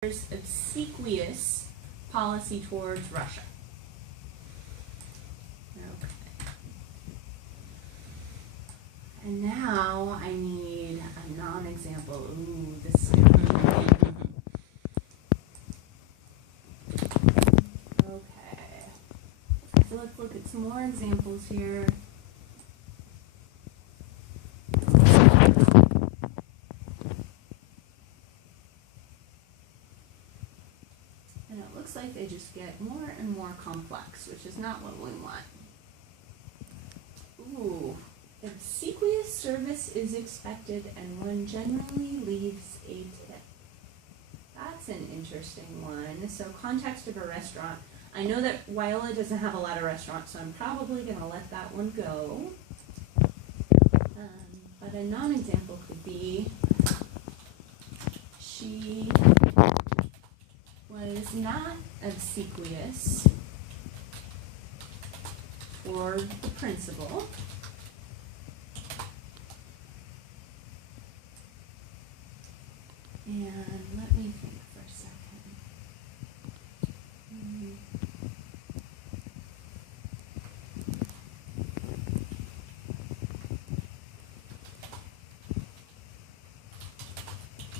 obsequious policy towards Russia. Okay. And now I need a non-example. Ooh, this is gonna be okay. So let's look at some more examples here. And it looks like they just get more and more complex, which is not what we want. Ooh, obsequious service is expected and one generally leaves a tip. That's an interesting one. So context of a restaurant. I know that Wyola doesn't have a lot of restaurants, so I'm probably going to let that one go. But a non-example could be, she was not obsequious toward the principal. And let me think for a second.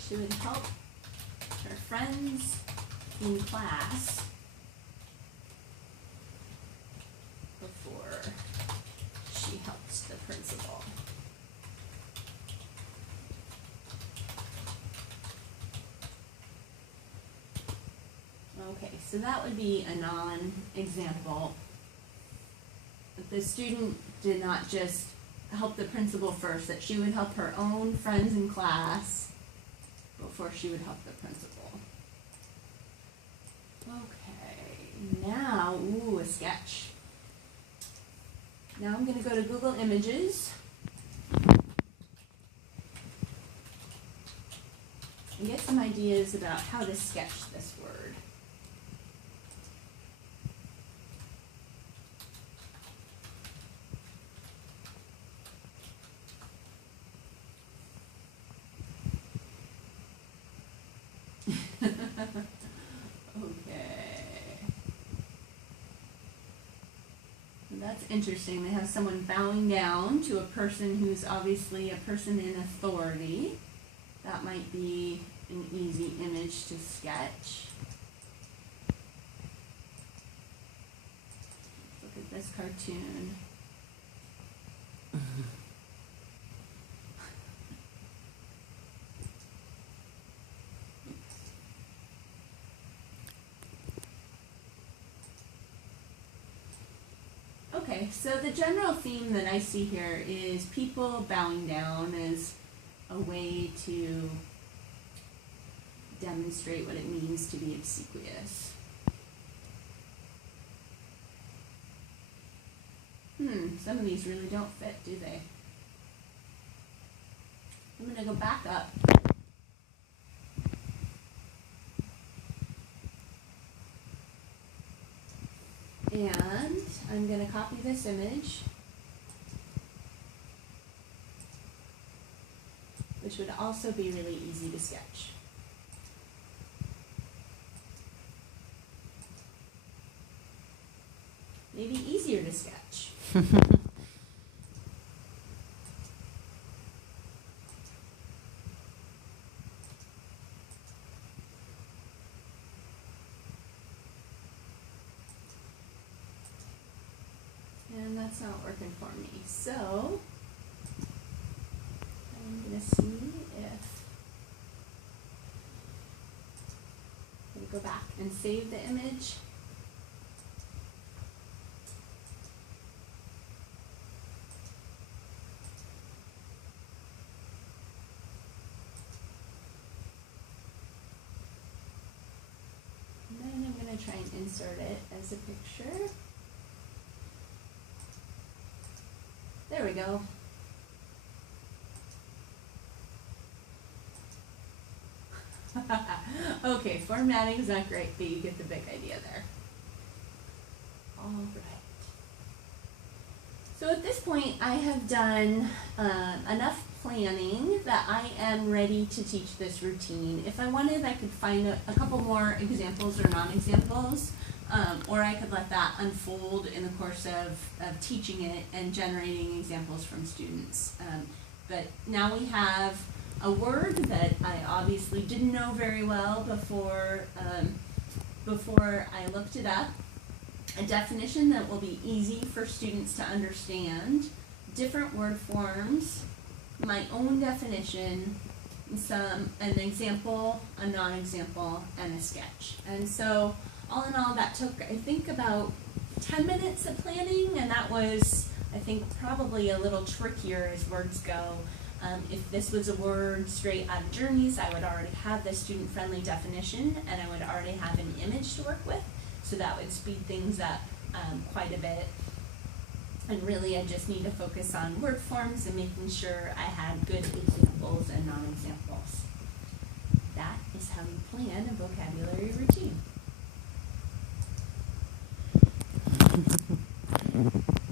She would help her friends in class before she helps the principal. Okay, so that would be a non-example. The student did not just help the principal first, that she would help her own friends in class before she would help the principal. Okay, now, ooh, a sketch. Now I'm going to go to Google Images and get some ideas about how to sketch this word. Okay. That's interesting. They have someone bowing down to a person who's obviously a person in authority. That might be an easy image to sketch. Look at this cartoon. Okay, so the general theme that I see here is people bowing down as a way to demonstrate what it means to be obsequious. Some of these really don't fit, do they? I'm going to go back up. And I'm going to copy this image, which would also be really easy to sketch. Maybe easier to sketch. And that's not working for me. So I'm going to see if I'm going to go back and save the image. And then I'm going to try and insert it as a picture. There we go. Okay, formatting is not great, but you get the big idea there. All right. So at this point, I have done enough planning that I am ready to teach this routine. If I wanted, I could find a couple more examples or non-examples, or I could let that unfold in the course of teaching it and generating examples from students. But now we have a word that I obviously didn't know very well before I looked it up, a definition that will be easy for students to understand, different word forms, my own definition, an example, a non-example, and a sketch. And so all in all, that took, I think, about 10 minutes of planning, and that was, I think, probably a little trickier as words go. If this was a word straight out of Journeys, I would already have the student-friendly definition, and I would already have an image to work with, so that would speed things up quite a bit. And really, I just need to focus on word forms and making sure I had good examples and non-examples. That is how you plan a vocabulary routine.